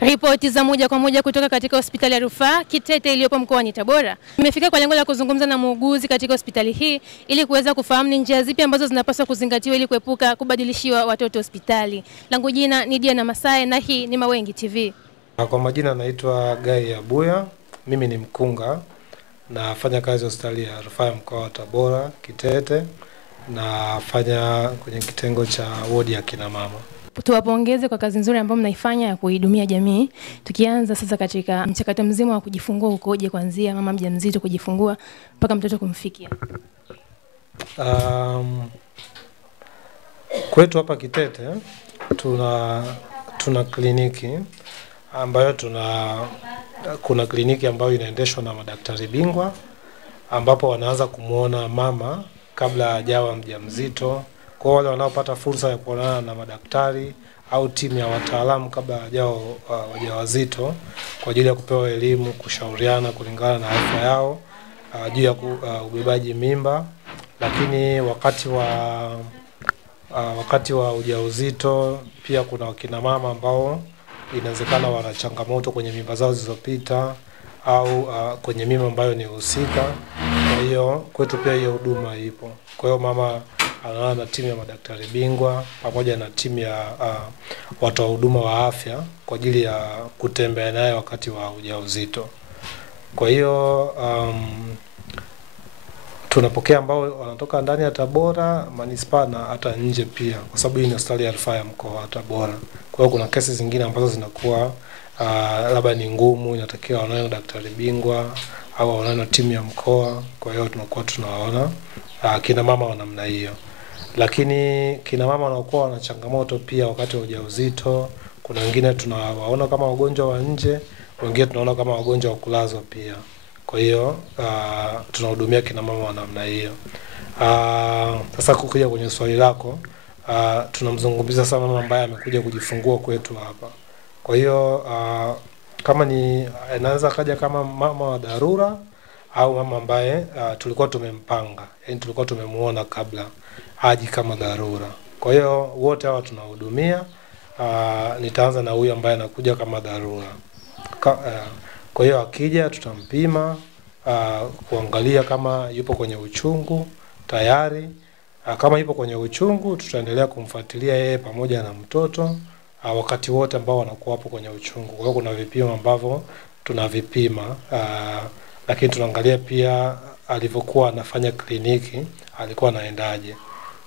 Ripoti za moja kwa moja kutoka katika hospitali ya rufaa Kitete iliyopo mkoani Tabora. Nimefika kwa lengo la kuzungumza na muuguzi katika hospitali hii ili kuweza kufahamu ni njia zipi ambazo zinapaswa kuzingatiwa ili kuepuka kubadilishiwa watoto hospitali. Langu jina ni Diana Masae na hii ni Mawengi TV. Kwa majina naitwa Gai Abuya, mimi ni mkunga, nafanya kazi hospitali ya rufaa ya mkoa wa Tabora Kitete, nafanya kwenye kitengo cha wodi ya kina mama. Tuwapongeze kwa kazi nzuri ambayo mnaifanya ya kuhudumia jamii. Tukianza sasa katika mchakato mzima wa kujifungua ukoje, kuanzia mama mjamzito kujifungua mpaka mtoto kumfikia? Kwetu hapa Kitete tuna kliniki ambayo kuna kliniki ambayo inaendeshwa na madaktari bingwa, ambapo wanaanza kumuona mama kabla hajawa mjamzito. Kwa wale wanaopata fursa ya kuonana na madaktari au timu ya wataalamu kabla hajawa wajawazito kwa ajili ya kupewa elimu, kushauriana kulingana na afya yao juu ya ubebaji mimba. Lakini wakati wa ujauzito pia kuna wakina mama ambao inawezekana wana changamoto kwenye mimba zao zilizopita au kwenye mimba ambayo ni husika. Kwa hiyo kwetu pia hiyo huduma ipo. Kwa hiyo mama anaona na timu ya madaktari bingwa pamoja na timu ya watoa huduma wa afya kwa ajili ya kutembea naye wakati wa ujauzito. Kwa hiyo tunapokea ambao wanatoka ndani ya Tabora, manispaa na hata nje pia, kwa sababu hii ni hospitali ya rufaa ya mkoa wa Tabora. Kwa hiyo kuna kesi zingine ambazo zinakuwa labda ni ngumu, inatakiwa waonane na daktari bingwa au waonane na timu ya mkoa. Kwa hiyo tunakuwa tunawaona kina mama wa namna hiyo. Lakini kina mama wanaokuwa wana changamoto pia wakati wa ujauzito, kuna wengine tunawaona kama wagonjwa wa nje, wengine tunaona kama wagonjwa wa kulazwa pia. Kwa hiyo tunahudumia kina mama wa namna hiyo. Sasa kukuja kwenye swali lako, tunamzungumzia sana mama ambaye amekuja kujifungua kwetu hapa. Kwa hiyo kama ni anaweza kaja kama mama wa dharura au mama ambaye tulikuwa tumempanga, yani tulikuwa tumemuona kabla haji kama dharura. Kwa hiyo wote hawa tunahudumia. Nitaanza na huyu ambaye anakuja kama dharura. Kwa hiyo akija tutampima, kuangalia kama yupo kwenye uchungu tayari. Kama yupo kwenye uchungu tutaendelea kumfuatilia yeye pamoja na mtoto wakati wote ambao wanakuwa hapo kwenye uchungu. Kwa hiyo kuna vipimo ambavyo tunavipima, lakini tunaangalia pia alivyokuwa anafanya kliniki, alikuwa anaendaje.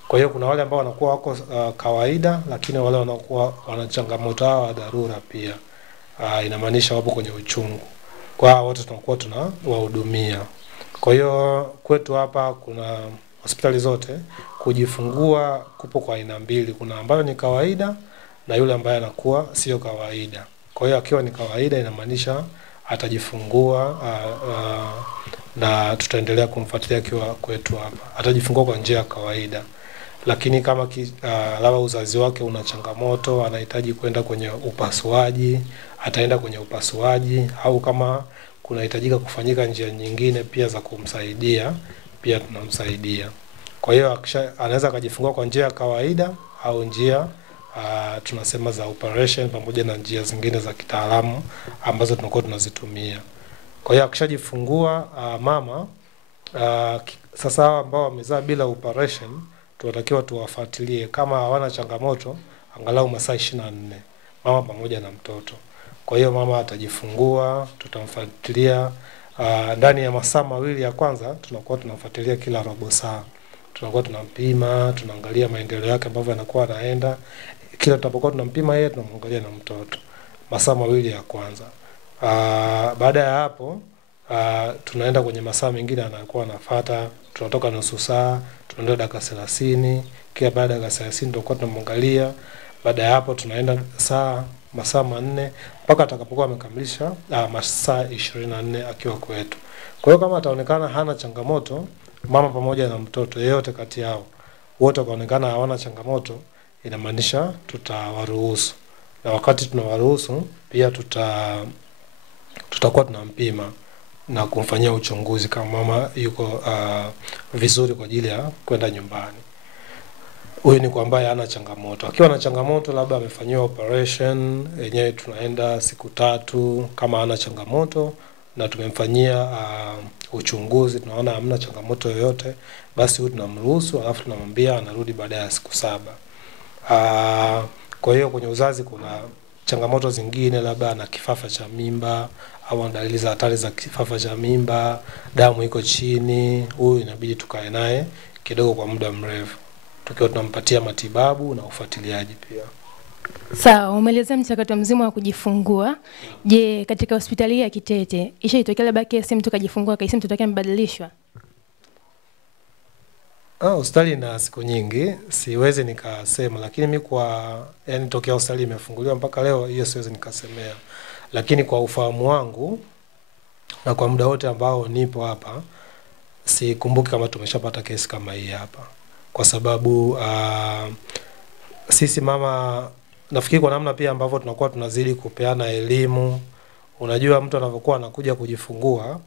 Kwa hiyo kuna wale ambao wanakuwa wako kawaida, lakini wale wanakuwa wana changamoto wa dharura pia. Inamaanisha wapo kwenye uchungu. Kwa hao wote tunakuwa tunawahudumia. Kwa hiyo kwetu hapa kuna hospitali zote kujifungua kupo kwa aina mbili. Kuna ambayo ni kawaida na yule ambaye anakuwa sio kawaida. Kwa hiyo akiwa ni kawaida inamaanisha atajifungua na tutaendelea kumfuatilia akiwa kwetu hapa. Atajifungua kwa njia ya kawaida. Lakini kama labda uzazi wake una changamoto, anahitaji kwenda kwenye upasuaji, ataenda kwenye upasuaji, au kama kunahitajika kufanyika njia nyingine pia za kumsaidia, pia tunamsaidia. Kwa hiyo anaweza kujifungua kwa njia ya kawaida au njia tunasema za operation, pamoja na njia zingine za kitaalamu ambazo tunakuwa tunazitumia. Kwa hiyo akishajifungua mama, sasa ambao wamezaa bila operation tunatakiwa tuwafuatilie kama hawana changamoto angalau masaa 24, mama pamoja na mtoto. Kwa hiyo mama atajifungua, tutamfuatilia ndani ya masaa 2 ya kwanza, tunakuwa tunamfuatilia kila robo saa. Tunakuwa tunampima, tunaangalia maendeleo yake ambavyo yanakuwa yanaenda. Kila tunapokuwa tunampima yeye tunamwangalia na mtoto masaa 2 ya kwanza. Baada ya hapo tunaenda kwenye masaa mengine anakuwa anafuata. Tunatoka nusu saa, tunaenda dakika 30, kila baada ya dakika 30 tutakuwa tunamwangalia. Baada ya hapo tunaenda masaa 4 mpaka atakapokuwa amekamilisha masaa 24 akiwa kwetu. Kwa hiyo kama ataonekana hana changamoto, mama pamoja na mtoto yeyote kati yao wote kaonekana hawana changamoto, inamaanisha tutawaruhusu. Na wakati tunawaruhusu pia tutakuwa tunampima na kumfanyia uchunguzi kama mama yuko vizuri kwa ajili ya kwenda nyumbani. huyu ni kwamba hana changamoto. Akiwa na changamoto, labda amefanyiwa operation yenyewe, tunaenda siku 3 kama hana changamoto na tumemfanyia uchunguzi, tunaona hamna changamoto yoyote, basi huyu tunamruhusu, alafu tunamwambia anarudi baada ya siku 7. Kwa hiyo kwenye uzazi kuna changamoto zingine, labda ana kifafa cha mimba au dalili za hatari za kifafa cha mimba, damu iko chini, huyu inabidi tukae naye kidogo kwa muda mrefu, tukiwa tunampatia matibabu na ufuatiliaji pia. Sawa, umeelezea mchakato mzima wa kujifungua. Je, katika hospitali ya Kitete ishaitokea labda kesi mtu kajifungua kaisi mtoto wake amebadilishwa? Hospitali na siku nyingi, siwezi nikasema, lakini mimi kwa yani tokea hospitali imefunguliwa mpaka leo, hiyo siwezi nikasemea. Lakini kwa ufahamu wangu na kwa muda wote ambao nipo hapa, sikumbuki kama tumeshapata kesi kama hii hapa. Kwa sababu sisi mama, nafikiri kwa namna pia ambavyo tunakuwa tunazidi kupeana elimu, unajua mtu anapokuwa anakuja kujifungua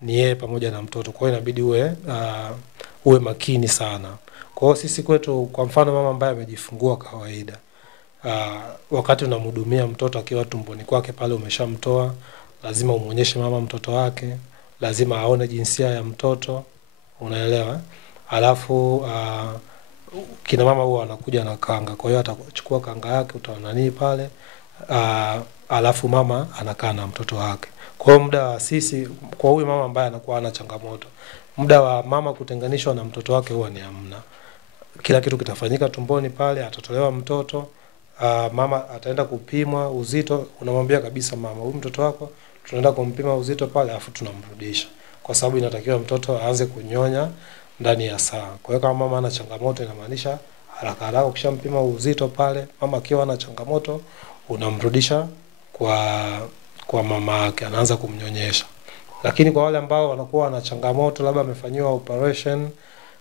ni yeye pamoja na mtoto, kwa hiyo inabidi uwe makini sana. Kwa hiyo sisi kwetu, kwa mfano mama ambaye amejifungua kawaida, wakati unamhudumia mtoto akiwa tumboni kwake pale, umeshamtoa, lazima umuonyeshe mama mtoto wake, lazima aone jinsia ya mtoto, unaelewa? Alafu kina mama huwa anakuja na kanga, kwa hiyo atachukua kanga yake, utaona nini pale, alafu mama anakaa na mtoto wake. Kwa hiyo muda sisi, kwa huyu mama ambaye anakuwa ana changamoto, muda wa mama kutenganishwa na mtoto wake huwa ni hamna. Kila kitu kitafanyika tumboni pale, atatolewa mtoto, mama ataenda kupimwa uzito, unamwambia kabisa mama, huyu mtoto wako tunaenda kumpima uzito pale, afu tunamrudisha, kwa sababu inatakiwa mtoto aanze kunyonya ndani ya saa. Kwa hiyo kama mama ana changamoto, inamaanisha haraka haraka ukishampima uzito pale, mama akiwa ana changamoto, unamrudisha kwa mama yake, anaanza kumnyonyesha. Lakini kwa wale ambao wanakuwa na changamoto, labda amefanyiwa operation,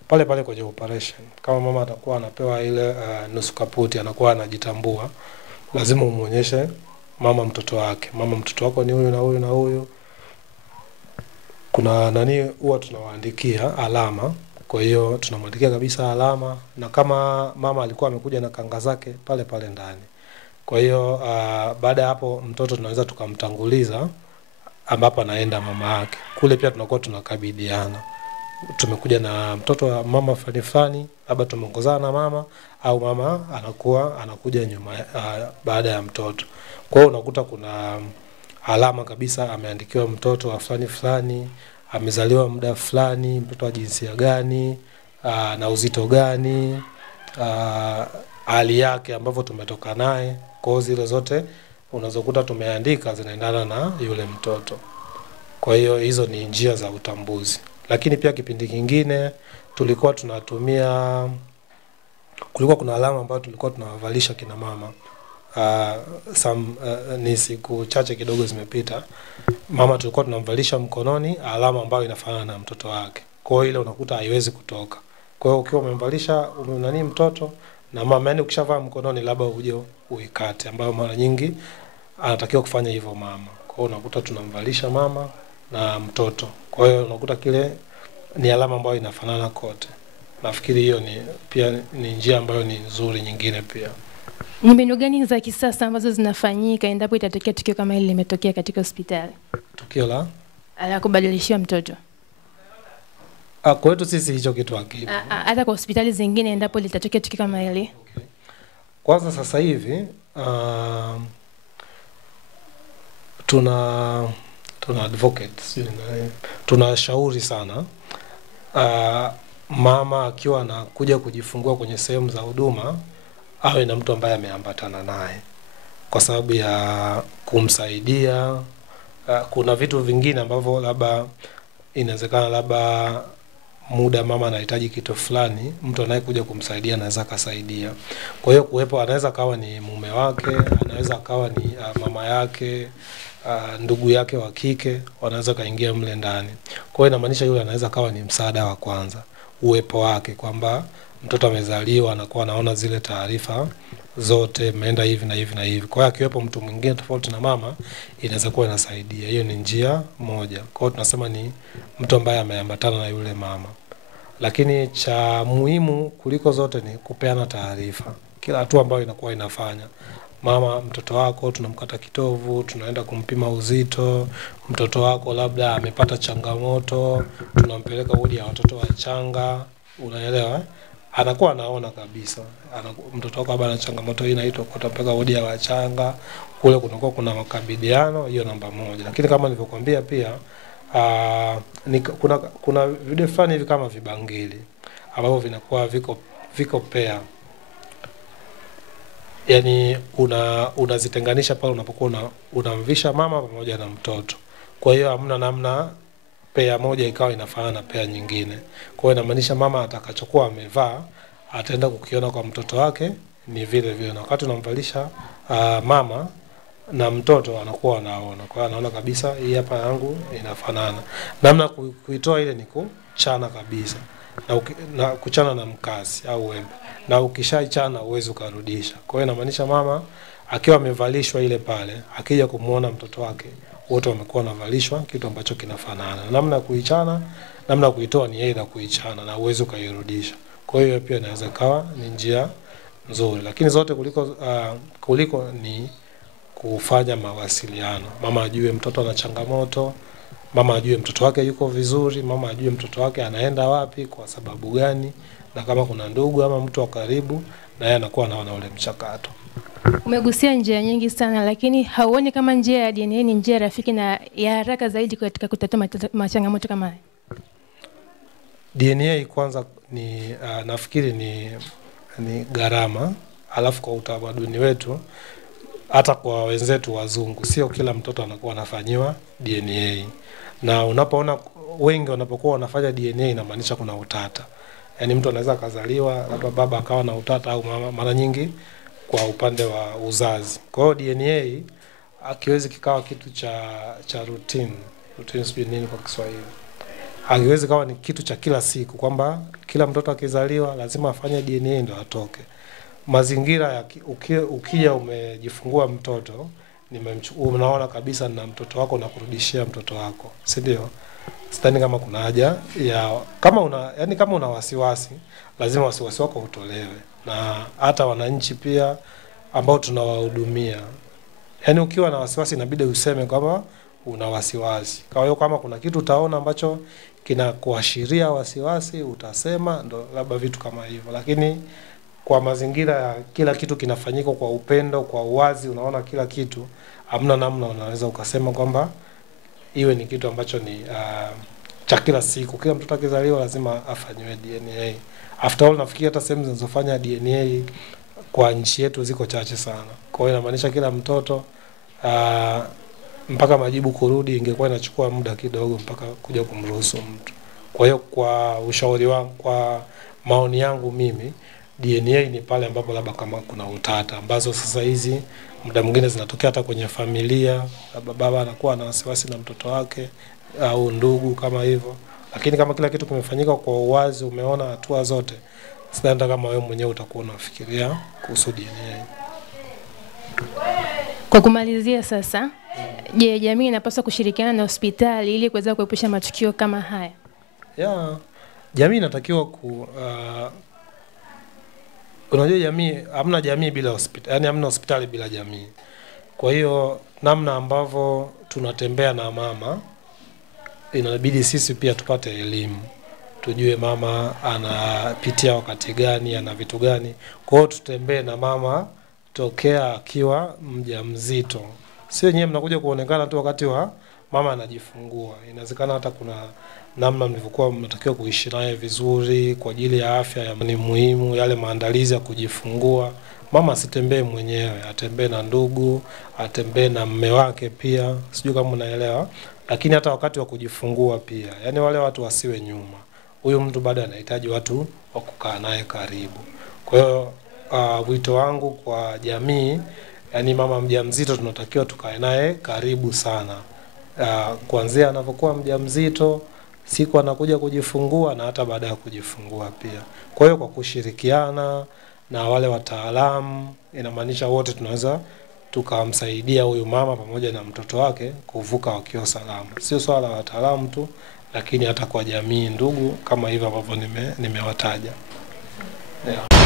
pale pale kwenye operation, kama mama atakuwa anapewa ile nusu kaputi, anakuwa anajitambua, lazima umuonyeshe mama mtoto wake, mama mtoto wako ni huyu na huyu na huyu. Kuna huwa tunawaandikia alama, kwa hiyo tunamwandikia kabisa alama, na kama mama alikuwa amekuja na kanga zake pale pale ndani. Kwa hiyo baada ya hapo mtoto tunaweza tukamtanguliza ambapo anaenda mama yake. Kule pia tunakuwa tunakabidhiana, tumekuja na mtoto wa mama fulani, labda tumeongozana na mama, au mama anakuja nyuma baada ya mtoto. Kwa hiyo unakuta kuna alama kabisa, ameandikiwa mtoto wa fulani, amezaliwa muda fulani, mtoto wa jinsia gani, na uzito gani, hali yake ambavyo tumetoka naye. Kwa hiyo zile zote unazokuta tumeandika zinaendana na yule mtoto. Kwa hiyo hizo ni njia za utambuzi. Lakini pia kipindi kingine tulikuwa tunatumia, kulikuwa kuna alama ambayo tulikuwa tunawavalisha kina mama. Ni siku chache kidogo zimepita, mama tulikuwa tunamvalisha mkononi alama ambayo inafanana na mtoto wake. Kwa hiyo ile unakuta haiwezi kutoka. Kwa hiyo ukiwa umemvalisha mtoto na mama, yani ukishavaa mkononi, labda uje uikate, ambayo mara nyingi anatakiwa kufanya hivyo mama. Kwa hiyo unakuta tunamvalisha mama na mtoto. Kwa hiyo unakuta kile ni alama ambayo inafanana kote. Nafikiri hiyo pia ni njia ambayo ni nzuri nyingine pia. Ni mbinu gani za kisasa ambazo zinafanyika endapo itatokea tukio kama hili limetokea katika hospitali? Tukio la kubadilishiwa mtoto. Kwetu sisi hicho kitu hakipo. Hata kwa hospitali zingine endapo litatokea tukio kama hili. Okay. Kwanza sasa hivi tuna advocates, tunashauri sana mama akiwa anakuja kujifungua kwenye sehemu za huduma awe na mtu ambaye ameambatana naye, kwa sababu ya kumsaidia. Kuna vitu vingine ambavyo labda inawezekana, labda muda mama anahitaji kitu fulani, mtu anayekuja kumsaidia anaweza kusaidia. Kwa hiyo kuwepo, anaweza kawa ni mume wake, anaweza kawa ni mama yake, ndugu yake wa kike, wanaweza kaingia mle ndani. Kwa hiyo inamaanisha yule anaweza kawa ni msaada wa kwanza, uwepo wake, kwamba mtoto amezaliwa, anakuwa anaona zile taarifa zote, imeenda hivi na hivi na hivi. Kwa hiyo akiwepo mtu mwingine tofauti na mama, inaweza kuwa inasaidia. Hiyo ni njia moja. Kwa hiyo tunasema ni mtu ambaye ameambatana na yule mama. lakini cha muhimu kuliko zote ni kupeana taarifa. Kila hatua ambayo inakuwa inafanya. Mama, mtoto wako tunamkata kitovu, tunaenda kumpima uzito, mtoto wako labda amepata changamoto, tunampeleka wodi ya watoto wachanga, unaelewa? Anakuwa anaona kabisa. Mtoto wako ana changamoto hii inaitwa kutampeleka wodi ya wachanga, kule kunakuwa kuna makabiliano, hiyo namba 1. Lakini kama nilivyokuambia pia kuna video fulani hivi kama vibangili ambavyo vinakuwa viko pair. Yani unazitenganisha pale unapokuwa unamvisha mama pamoja na mtoto. Kwa hiyo hamna namna pair moja ikawa inafanana na pair nyingine. Kwa hiyo inamaanisha mama atakachokuwa amevaa ataenda kukiona kwa mtoto wake ni vile vile, na wakati unamvalisha mama na mtoto anakuwa anaona. Kwa hiyo anaona kabisa hii hapa yangu inafanana. Namna kuitoa ile ni kuchana kabisa. Na kuchana na mkasi au wembe. Na ukishaichana uweze ukarudisha. Kwa hiyo inamaanisha mama akiwa amevalishwa ile pale, akija kumuona mtoto wake, wote wamekuwa wanavalishwa kitu ambacho kinafanana. Namna kuichana, namna kuitoa ni aidha kuichana na uweze ukairudisha. Kwa hiyo pia inaweza kawa ni njia nzuri, lakini zote kuliko ni kufanya mawasiliano. Mama ajue mtoto ana changamoto, mama ajue mtoto wake yuko vizuri, mama ajue mtoto wake anaenda wapi kwa sababu gani, na kama kuna ndugu ama mtu wa karibu na yeye anakuwa anaona ule mchakato. Umegusia njia nyingi sana, lakini hauoni kama njia ya DNA ni njia rafiki na ya haraka zaidi katika kutatua machangamoto kama haya? DNA kwanza ni nafikiri ni gharama, alafu kwa utamaduni wetu hata kwa wenzetu wazungu sio kila mtoto anakuwa anafanyiwa DNA. Na unapoona wengi wanapokuwa wanafanya DNA inamaanisha kuna utata. Yaani mtu anaweza kazaliwa labda baba akawa na utata au mama, mara nyingi kwa upande wa uzazi. Kwa hiyo DNA akiwezi kikawa kitu cha routine sio nini kwa Kiswahili. Hakiwezi kawa ni kitu cha kila siku kwamba kila mtoto akizaliwa lazima afanye DNA ndio atoke. Mazingira ya ukija umejifungua mtoto, unaona kabisa na mtoto wako na kurudishia mtoto wako, si ndio? Sidhani kama kuna haja ya kama una wasiwasi, lazima wasiwasi wako utolewe. Na hata wananchi pia ambao tunawahudumia, yani ukiwa na wasiwasi inabidi useme kwamba una wasiwasi. Kwa hiyo kama kuna kitu utaona ambacho kinakuashiria wasiwasi utasema, ndo labda vitu kama hivyo. Lakini kwa mazingira ya kila kitu kinafanyika kwa upendo, kwa uwazi, unaona kila kitu, hamna namna unaweza ukasema kwamba iwe ni kitu ambacho ni cha kila siku. Kila mtoto akizaliwa lazima afanywe DNA. After all nafikiri hata sehemu zinazofanya DNA kwa nchi yetu ziko chache sana. Kwa hiyo inamaanisha kila mtoto mpaka majibu kurudi ingekuwa inachukua muda kidogo mpaka kuja kumruhusu mtu. Kwa hiyo kwa ushauri wangu, kwa maoni yangu mimi, DNA ni pale ambapo labda kama kuna utata ambazo sasa hizi muda mwingine zinatokea hata kwenye familia, baba anakuwa na wasiwasi na mtoto wake au ndugu kama hivyo. Lakini kama kila kitu kimefanyika kwa uwazi, umeona hatua zote, sidhani kama wewe mwenyewe utakuwa unafikiria kuhusu DNA. Kwa kumalizia sasa, je, jamii inapaswa kushirikiana na hospitali ili kuweza kuepusha matukio kama haya? Jamii inatakiwa unajua jamii, hamna jamii bila hospitali, yani hamna hospitali bila jamii. Kwa hiyo namna ambavyo tunatembea na mama, inabidi sisi pia tupate elimu. Tujue mama anapitia wakati gani, ana vitu gani. Kwa hiyo tutembee na mama tokea akiwa mjamzito. Sio nyewe mnakuja kuonekana tu wakati wa mama anajifungua. Inawezekana hata kuna namna mlivyokuwa mnatakiwa kuishi naye vizuri kwa ajili ya afya ya ni muhimu, yale maandalizi ya kujifungua. Mama asitembee mwenyewe, atembee na ndugu, atembee na mume wake pia. Sijui kama unaelewa. Lakini hata wakati wa kujifungua pia, yani wale watu wasiwe nyuma. Huyu mtu bado anahitaji watu wa kukaa naye karibu. Kwa hiyo wito wangu kwa jamii, yani mama mjamzito tunatakiwa tukae naye karibu sana. Kuanzia anapokuwa mjamzito, siku anakuja kujifungua na hata baada ya kujifungua pia. Kwa hiyo kwa kushirikiana na wale wataalamu, inamaanisha wote tunaweza tukamsaidia huyu mama pamoja na mtoto wake kuvuka wakiwa salama. Sio swala la wataalamu tu, lakini hata kwa jamii ndugu kama hivyo ambavyo nimewataja. Yeah.